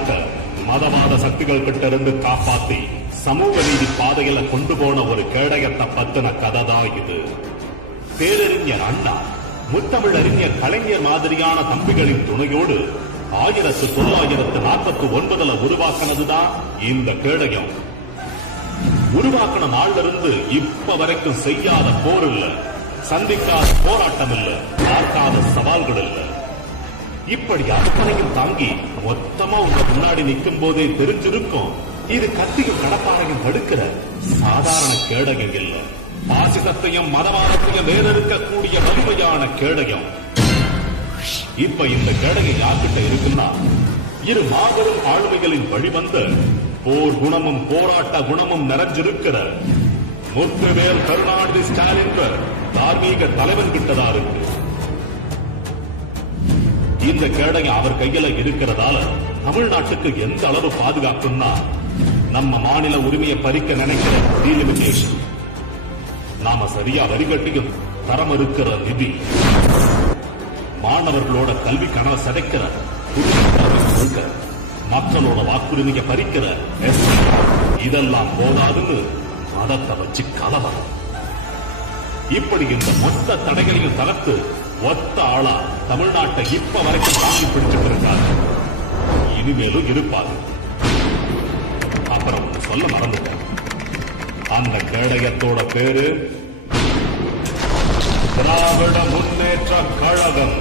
தமிழ்நாட்டை மதவாத சக்திகள் கிட்ட இருந்து காப்பாத்தி சமூக நீதி பாதையில கொண்டு போன ஒரு கேடயத்தை பத்தின கதை தான் இது. பேரறிஞர் அண்ணா, முத்தமிழறிஞர் கலைஞர் மாதிரியான தம்பிகளின் துணையோடு 1949 உருவாக்கினதுதான் இந்த கேடயம். உருவாக்கின நாள்ல இருந்து இப்ப வரைக்கும் செய்யாத போர் இல்ல, சந்திக்காத போராட்டம் இல்ல, பார்க்காத சவால்கள் இல்ல. இப்படி அத்தனையும் தாங்கி மொத்தமா உங்க முன்னாடி நிற்கும் போதே தெரிஞ்சிருக்கும் இது கத்தியும் கடப்பாரையும் தடுக்கிற சாதாரண கேடயம் இல்ல, பாசிசத்தையும் மதவாதத்தையும் வேறறுக்கக்கூடிய வலிமையான கேடயம். இப்ப இந்த கேடயம் யார்கிட்ட இருக்குன்னா, இரு மாபெரும் ஆளுமைகளின் வழிவந்த போர் குணமும் போராட்ட குணமும் நிறைஞ்சிருக்கிற முத்துவேல் கருணாநிதி ஸ்டாலின் தார்மீக தலைவன் கிட்டதான் இருக்கு. இந்த கேடயம் அவர் கையில இருக்கிறதால தமிழ்நாட்டுக்கு எந்த அளவு பாதுகாப்புன்னா, நம்ம மாநில உரிமையை பறிக்க நினைக்கிற டீலிமிட்டேஷன், நாம சரியா வரிகட்டியும் தரம் இருக்கிற நிதி, மாணவர்களோட கல்வி கனவை சதைக்கிற மக்களோட வாக்குரிமையை பறிக்கிற இதெல்லாம் போதாதுன்னு மதத்தை வச்சு கலவரம். இப்படி இந்த மொத்த தடைகளையும் தகர்த்து ஒத்த ஆளா தமிழ்நாட்டை இப்ப வரைக்கும் தாங்கி பிடிச்சிட்டு இருக்காங்க. இனிமேலும் இருப்பாரு. அப்புறம் சொல்ல மறந்துட்டேன், அந்த கேடயத்தோட பேரு திராவிட முன்னேற்ற கழகம்.